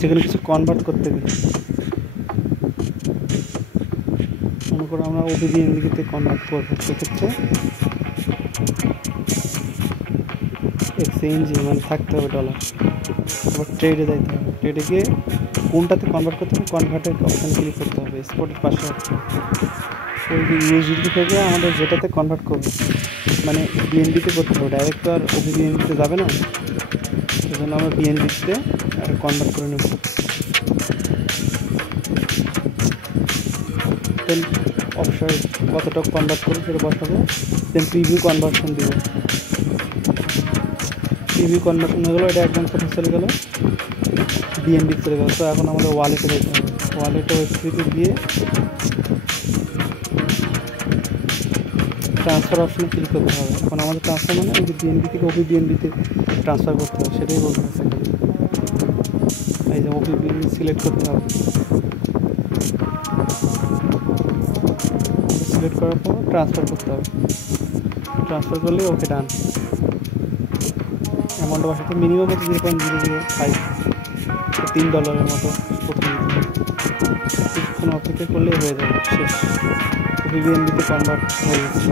যেখানে কিছু কনভার্ট করতে গেলে মনে করো আমরা ওবিবিএনবিতে কনভার্ট করবো, সেক্ষেত্রে এক্সচেঞ্জে মানে থাকতে হবে ডলার। আবার ট্রেডে যাইতে হবে, ট্রেডে গিয়ে কোনটাতে কনভার্ট করতে হবে কনভার্টের অপশান ক্লিক করতে হবে, স্পটের পাশে ওই ইউএসডিটি থেকে আমাদের যেটাতে কনভার্ট করবো মানে বিএনবিতে করতে হবে, ডাইরেক্ট তো আর ওবিবিএনবিতে যাবে না, সেজন্য আমরা বিএনবিতে কনভার্ট করে নেব। দেন অপশন কতটা কনভার্ট করবো সেটা বসাবো, দেন প্রিভিউ কনভার্সন দিব। প্রিভিউ কনভার্সন হয়ে গেলো, এটা একদম কোথায় চলে গেলো, বিএনবি চলে গেলো। তো এখন আমাদের ওয়ালেটে যেতে হবে, ওয়ালেটে ওয়েবসাইটে গিয়ে ট্রান্সফার অপশনে ক্লিক করতে হবে। এখন আমাদের ট্রান্সফার মানে এই যে বিএনবি থেকে ওবিবিএনবিতে ট্রান্সফার করতে হবে, সেটাই বলতে হচ্ছে। এই যে ওবিবিএনবি সিলেক্ট করতে হবে, সিলেক্ট করার পর ট্রান্সফার করতে হবে, ট্রান্সফার করলে ওকে ডান। অ্যামাউন্ট বসাতে মিনিমাম হচ্ছে 0.005, $3 মতো প্রথম কিছুক্ষণ অপেক্ষা করলেই হয়ে যাবে, শেষ। ওবিবিএনবিতে কনভার্ট হয়ে গেছে।